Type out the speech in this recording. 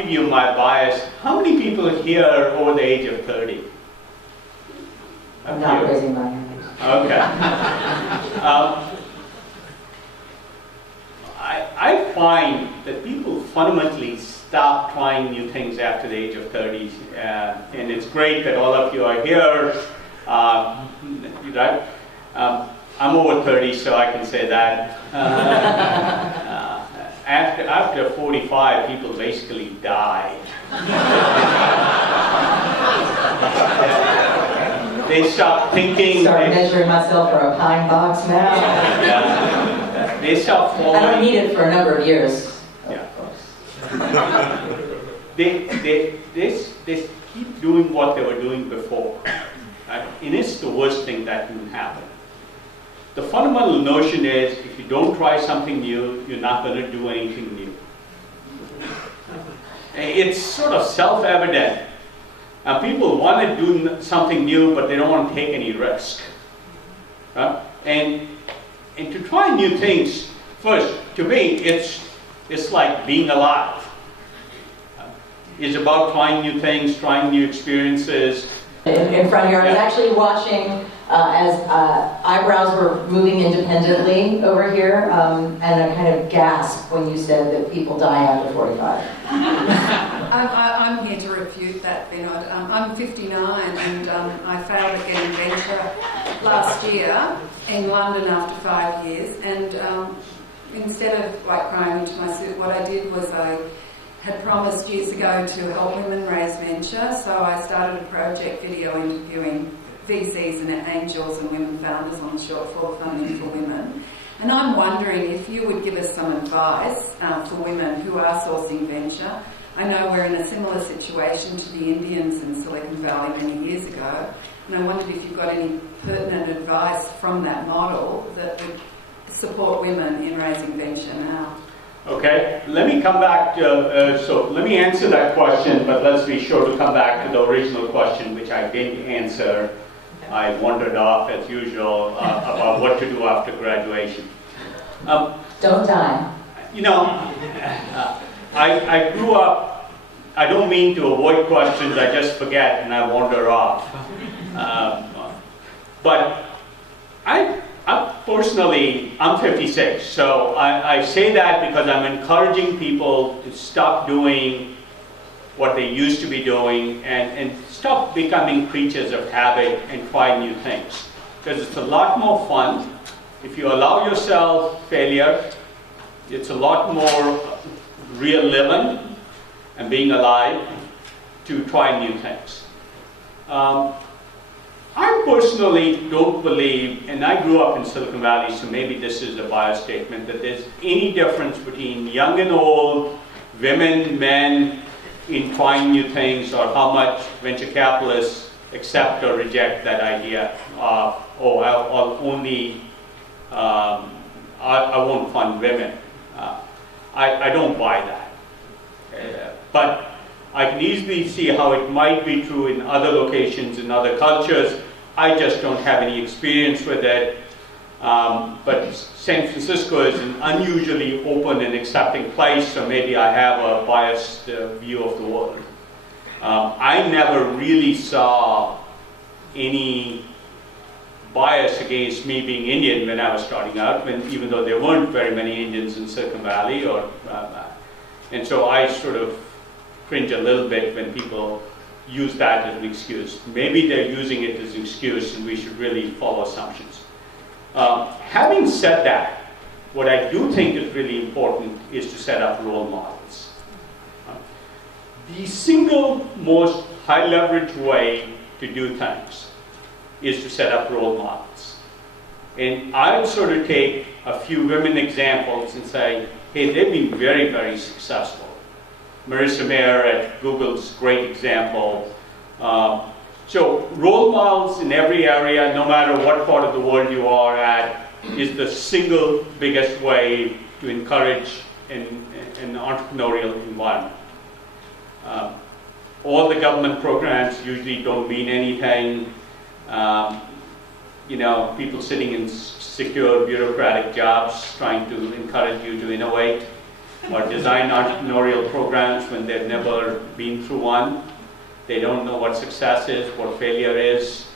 give you my bias. How many people here over the age of 30? I'm not raising my hand. Okay. I find that people fundamentally stop trying new things after the age of 30. And it's great that all of you are here. Right? I'm over 30, so I can say that. After 45, people basically die. They stop thinking. Start measuring myself for a pine box now. Yeah. They stop following. I don't need it for a number of years. Yeah. They keep doing what they were doing before. Right? And it's the worst thing that can happen. The fundamental notion is if you don't try something new, you're not going to do anything new. It's sort of self-evident. People want to do something new, but they don't want to take any risk. And to try new things, first, to me, it's like being alive. It's about trying new things, trying new experiences. In front here, I was actually watching as eyebrows were moving independently over here, and I kind of gasped when you said that people die after 45. I'm here to refute that, Vinod. I'm 59 and I failed at getting venture last year in London after 5 years, and instead of like crying into my suit, what I did was I had promised years ago to help women raise venture, so I started a project video interviewing VCs and angels and women founders on shortfall funding for women. And I'm wondering if you would give us some advice for women who are sourcing venture. I know we're in a similar situation to the Indians in Silicon Valley many years ago, and I wondered if you've got any pertinent advice from that model that would support women in raising venture now. Okay, let me come back to, so let me answer that question, but let's be sure to come back to the original question, which I didn't answer. I wandered off, as usual, about what to do after graduation. Don't die. You know, I grew up, I don't mean to avoid questions, I just forget and I wander off. But I personally, I'm 56, so I say that because I'm encouraging people to stop doing what they used to be doing and stop becoming creatures of habit and try new things. Because it's a lot more fun. If you allow yourself failure, it's a lot more real living and being alive to try new things. I personally don't believe, and I grew up in Silicon Valley, so maybe this is a biased statement, that there's any difference between young and old, women, men, in trying new things, or how much venture capitalists accept or reject that idea of, oh, I'll only, I won't fund women. I don't buy that. But I can easily see how it might be true in other locations, in other cultures. I just don't have any experience with it. But San Francisco is an unusually open and accepting place, so maybe I have a biased view of the world. I never really saw any bias against me being Indian when I was starting out, even though there weren't very many Indians in Silicon Valley. And so I sort of cringe a little bit when people use that as an excuse. Maybe they're using it as an excuse and we should really follow assumptions. Having said that, what I do think is really important is to set up role models. The single most high leverage way to do things is to set up role models. And I would sort of take a few women examples and say, hey, they've been very, very successful. Marissa Mayer at Google's a great example. So role models in every area, no matter what part of the world you are at, is the single biggest way to encourage an entrepreneurial environment. All the government programs usually don't mean anything. You know, people sitting in secure bureaucratic jobs trying to encourage you to innovate. or design entrepreneurial programs when they've never been through one. They don't know what success is, what failure is.